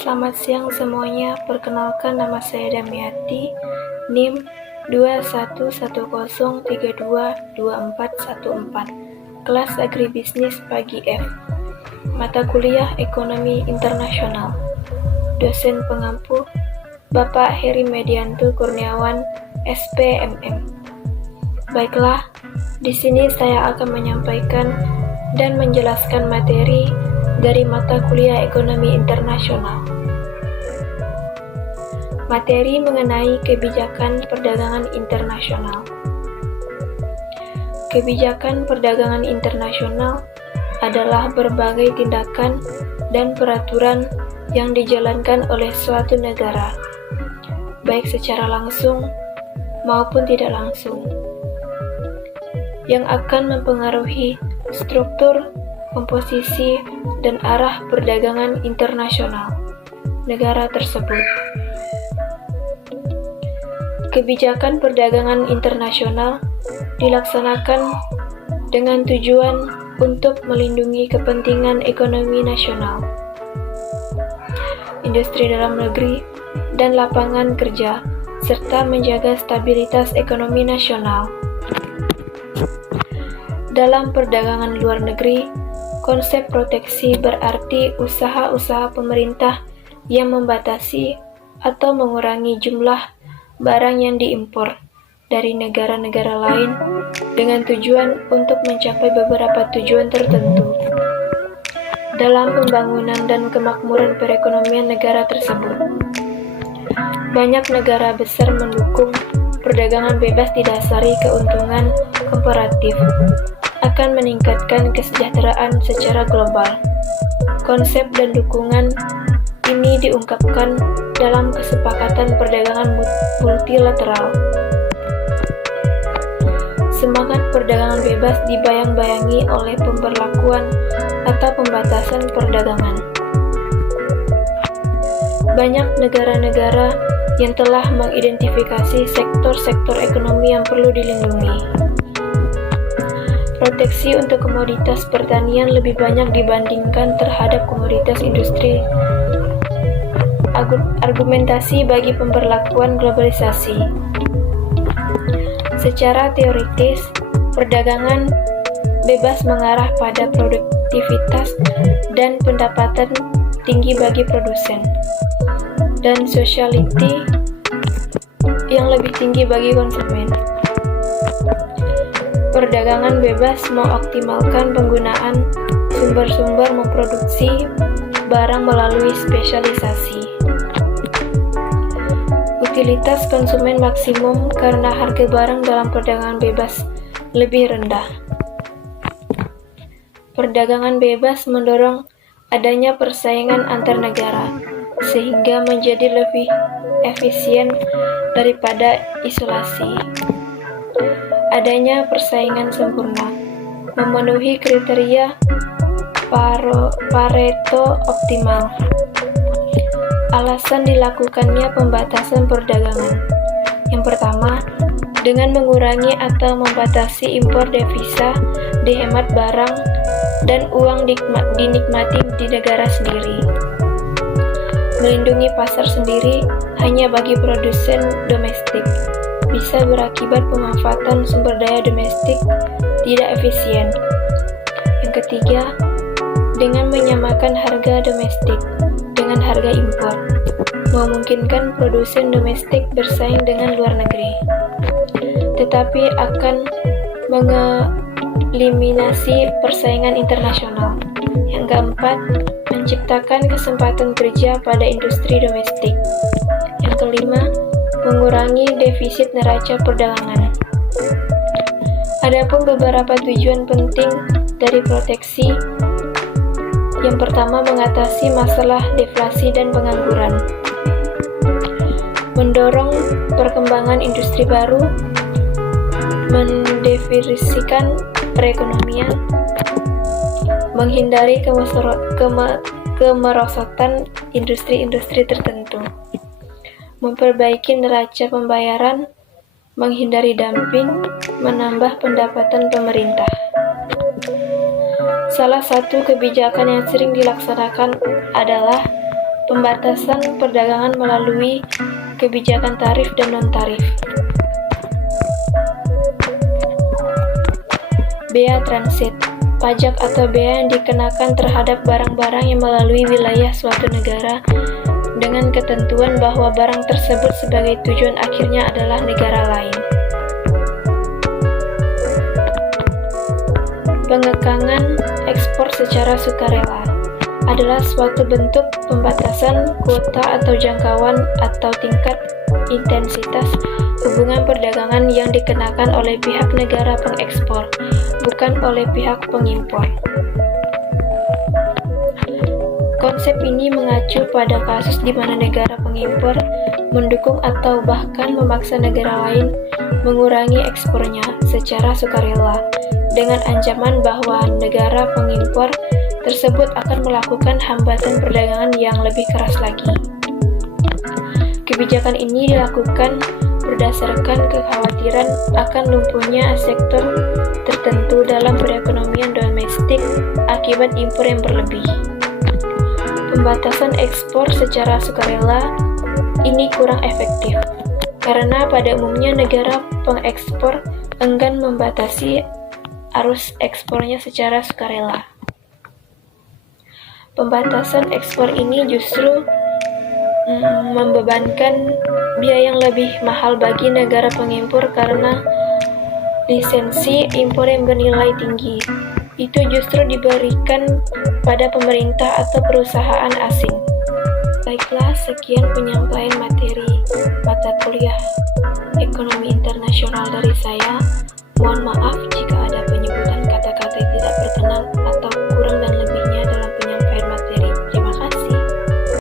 Selamat siang semuanya, perkenalkan nama saya Damiati, NIM 2110322414, kelas Agribisnis Pagi F, mata kuliah Ekonomi Internasional, dosen pengampu Bapak Heri Medianto Kurniawan, SPMM. Baiklah, di sini saya akan menyampaikan dan menjelaskan materi dari mata kuliah Ekonomi Internasional. Materi mengenai kebijakan perdagangan internasional. Kebijakan perdagangan internasional adalah berbagai tindakan dan peraturan yang dijalankan oleh suatu negara, baik secara langsung maupun tidak langsung, yang akan mempengaruhi struktur, komposisi, dan arah perdagangan internasional negara tersebut. Kebijakan perdagangan internasional dilaksanakan dengan tujuan untuk melindungi kepentingan ekonomi nasional, industri dalam negeri, dan lapangan kerja, serta menjaga stabilitas ekonomi nasional. Dalam perdagangan luar negeri, konsep proteksi berarti usaha-usaha pemerintah yang membatasi atau mengurangi jumlah barang yang diimpor dari negara-negara lain dengan tujuan untuk mencapai beberapa tujuan tertentu dalam pembangunan dan kemakmuran perekonomian negara tersebut. Banyak negara besar mendukung perdagangan bebas didasari keuntungan komparatif akan meningkatkan kesejahteraan secara global. Konsep dan dukungan ini diungkapkan dalam kesepakatan perdagangan multilateral. Semangat perdagangan bebas dibayang-bayangi oleh pemberlakuan atau pembatasan perdagangan. Banyak negara-negara yang telah mengidentifikasi sektor-sektor ekonomi yang perlu dilindungi. Proteksi untuk komoditas pertanian lebih banyak dibandingkan terhadap komoditas industri. Argumentasi bagi pemberlakuan globalisasi. Secara teoritis, perdagangan bebas mengarah pada produktivitas dan pendapatan tinggi bagi produsen, dan sociality yang lebih tinggi bagi konsumen. Perdagangan bebas mengoptimalkan penggunaan sumber-sumber memproduksi barang melalui spesialisasi. Utilitas konsumen maksimum karena harga barang dalam perdagangan bebas lebih rendah. Perdagangan bebas mendorong adanya persaingan antar negara, sehingga menjadi lebih efisien daripada isolasi. Adanya persaingan sempurna, memenuhi kriteria Pareto optimal. Alasan dilakukannya pembatasan perdagangan. Yang pertama, dengan mengurangi atau membatasi impor devisa, dihemat barang dan uang dinikmati di negara sendiri. Melindungi pasar sendiri hanya bagi produsen domestik, bisa berakibat pemanfaatan sumber daya domestik tidak efisien. Yang ketiga, dengan menyamakan harga domestik dengan harga impor, memungkinkan produsen domestik bersaing dengan luar negeri, tetapi akan mengeliminasi persaingan internasional. Yang keempat, menciptakan kesempatan kerja pada industri domestik. Yang kelima, mengurangi defisit neraca perdagangan. Adapun beberapa tujuan penting dari proteksi. Yang pertama, mengatasi masalah deflasi dan pengangguran. Mendorong perkembangan industri baru, mendiversikan perekonomian, menghindari kemerosotan industri-industri tertentu, memperbaiki neraca pembayaran, menghindari dumping, menambah pendapatan pemerintah. Salah satu kebijakan yang sering dilaksanakan adalah pembatasan perdagangan melalui kebijakan tarif dan non-tarif. Bea transit, pajak atau bea yang dikenakan terhadap barang-barang yang melalui wilayah suatu negara dengan ketentuan bahwa barang tersebut sebagai tujuan akhirnya adalah negara lain. Pengekangan ekspor secara sukarela adalah suatu bentuk pembatasan kuota atau jangkauan atau tingkat intensitas hubungan perdagangan yang dikenakan oleh pihak negara pengekspor, bukan oleh pihak pengimpor. Konsep ini mengacu pada kasus di mana negara pengimpor mendukung atau bahkan memaksa negara lain mengurangi ekspornya secara sukarela dengan ancaman bahwa negara pengimpor tersebut akan melakukan hambatan perdagangan yang lebih keras lagi. Kebijakan ini dilakukan berdasarkan kekhawatiran akan lumpuhnya sektor tertentu dalam perekonomian domestik akibat impor yang berlebih. Pembatasan ekspor secara sukarela ini kurang efektif, karena pada umumnya negara pengekspor enggan membatasi arus ekspornya secara sukarela. Pembatasan ekspor ini justru membebankan biaya yang lebih mahal bagi negara pengimpor karena lisensi impor yang bernilai tinggi itu justru diberikan pada pemerintah atau perusahaan asing. Baiklah, sekian penyampaian materi mata kuliah Ekonomi Internasional dari saya. Mohon maaf jika